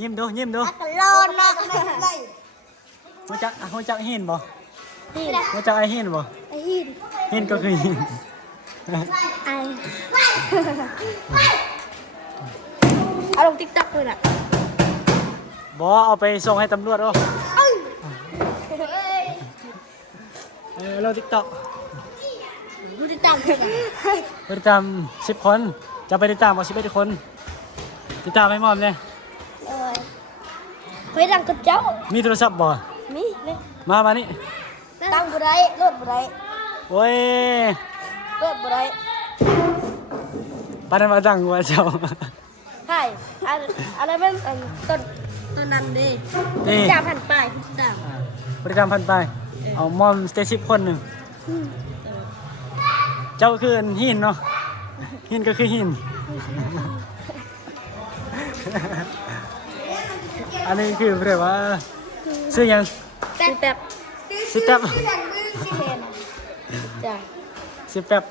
ยิ้มดูยิ้มดู อักลอนนะ หัวจักหินบ่ หิน หัวจักไอหินบ่ ไอหิน หินก็คือหิน ไอเอาลงติ๊กต็อกเลยน่ะ บ่เอาไปส่งให้ตำรวจเอาเราติ๊กต็อก ดูติดตามเพื่อน ไปติดตาม10 คนจะไปติดตามเอา11 คนติดตามให้มอมเลย เลยเฮ้ยดังกับเจ้า มีโทรศัพท์บ่ นี่เลย มานี่ ตั้งบุไรโลดบุไร โอ้ย โลดบุไร ปานนั้นมาดังกว่าเจ้า ใช่อะไรเป็นต้นนั้นดิ นี่ จ่าผ่านไปต่าง บริการพันไปเอามอมสเตชิปคนหนึ่งเจ้าคือหินเนาะหินก็คือหิน อันนี้คือเรียกว่าซื้อยัง ซื้อแป๊บ ซื้อแป๊บ จ้ะ ซื้อแป๊บ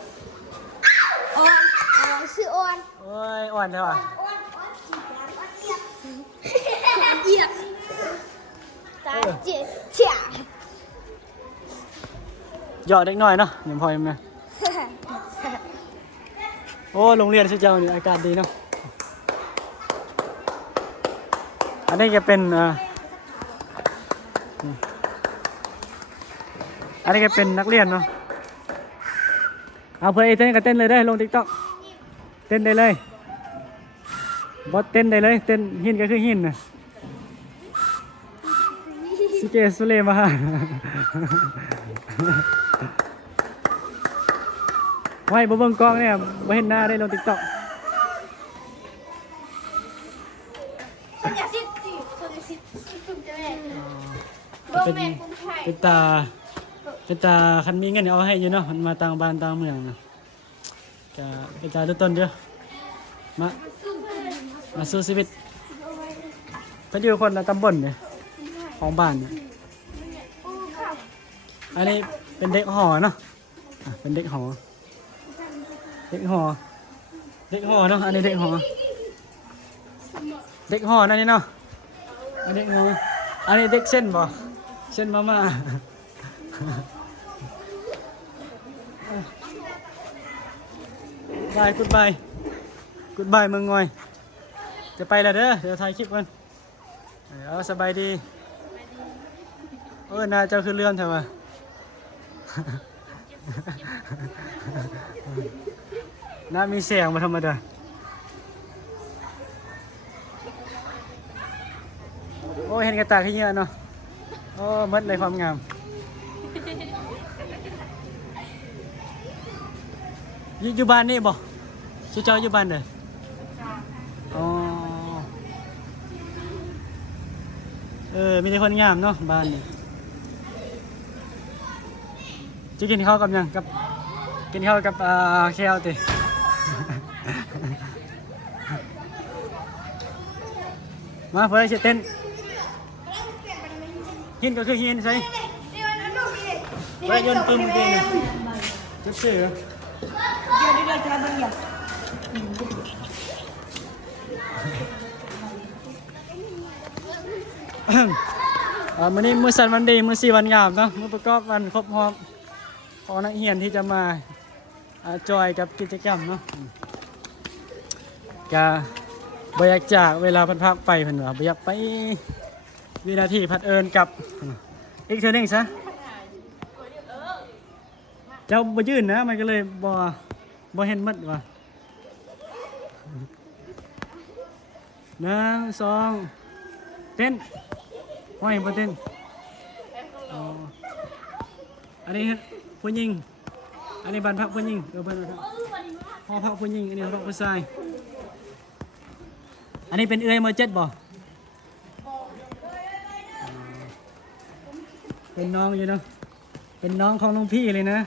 ออนซื้อออน โอ้ยอ่อนใช่ป่ะ เอียบตาเจี๊ยเฉีย หยอดเด็กน้อยเนาะยังพอยังไงโอ้โรงเรียนชื่อเจ้านี่อากาศดีเนาะอันนี้จะเป็นอันนี้ก็เป็นนักเรียนเนาะเอาเพื่อเต้นก็เต้นเลยได้ลงติ๊กต็อกเต้นได้เลยบอสเต้นได้เลยเต้นหินก็คือหินนะสิเกสุเลมาฮะไว้บ่เบิ่งกล้องเนี่ยบ่เห็นหน้าได้ลงติ๊กต็อก ส่วนใหญ่สิส่วนใหญ่สิจุ่มจะแม่ เป็นตาคันมีเงินเอาให้อยู่เนาะมันมาต่างบ้านต่างเมืองนะจะเป็นตาต้นเด้อมาสู้ชีวิตเพิ่นอยู่คนละตำบลเนี่ยของบ้านเนี่ยอันนี้เป็นเด็กหอเนาะเป็นเด็กหอเด็กหอเนาะอันนี้เด็กหอนั่นนี่เนาะอันนี้เด็กหออันนี้เด็กเส้นบ่เส้นมาม่าบายกูดบายเมืองงอยจะไปแล้วเด้อเดี๋ยวถ่ายคลิปกันเอาสบายดีน่าเจ้าคือเลื่อนใช่ไหม น่ามีเสียงมาธรรมดาโอ้เห็นกระต่ายขี้เยอะเนาะโอ้มัดเลยความงามอยู่บ้านนี่บ่ชื่อเจ้าอยู่บ้านเด้ออ๋อมีแต่คนงามเนาะบ้านนี่จะกินข้าวกับยังกับกินข้าวกับแคลติ มาเพื่อจะเต้นหินก็คือหินใช่ไปยนต์ตุ้มกินจุดเสือมื้อนี้มื้อสันวันดีมื้อ4วันงามเนาะมื้อประกอบวันครบรอบของนักเรียนที่จะมาจอยกับกิจกรรมเนาะก็บ่อยากจากเวลาพักไปเพิ่นว่าบ่อยากไปวินาทีพัดเอิญกับอีกเทื่อนึงซะเจ้าบ่ยื่นนะมันก็เลยบ่เห็นหมดว่า1 2เต้นห้อยบ่เต้นอันนี้ผู้หญิงอันนี้บ้านพักผู้หญิงบ้านพักหอพักผู้หญิงอันนี้หอพักผู้ชายอันนี้เป็นเอื้อยม.7 บ่เป็นน้องอยู่เนาะเป็นน้องของน้องพี่เลยนะ